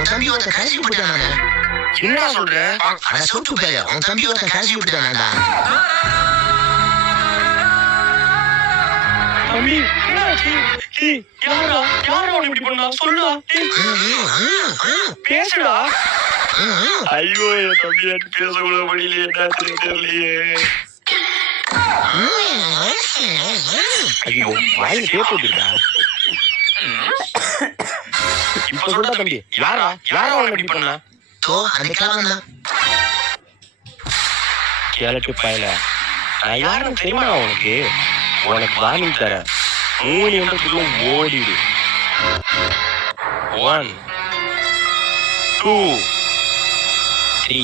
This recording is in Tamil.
உன் தம்பி ஒருத்தன் கடைசி போட்டானே. என்னடா சொல்ற? அட சொட்டு பைய, உன் தம்பி ஒருத்தன் கடைசி விட்டுட்டானடா. தம்பி என்னாச்சு? யாரா இப்படி பண்ணா சொல்லுடா. பேசுடா. ஐயோ என் தம்பி பேச கூட வழியிலே என்ன தெரியலையே. ஐயோ வாயில டேப் போட்டுருக்கா. இப்ப சொல்றா தம்பி, யாரா இப்படி பண்ணா? அந்த கிழவன் தான். கேளட்டு பயல, நான் யாரும் தெரியுமா உனக்கு? உனக்கு வார்னிங் தர. 3 நிமிடத்துக்குள்ள ஓடிடு. 1 2 3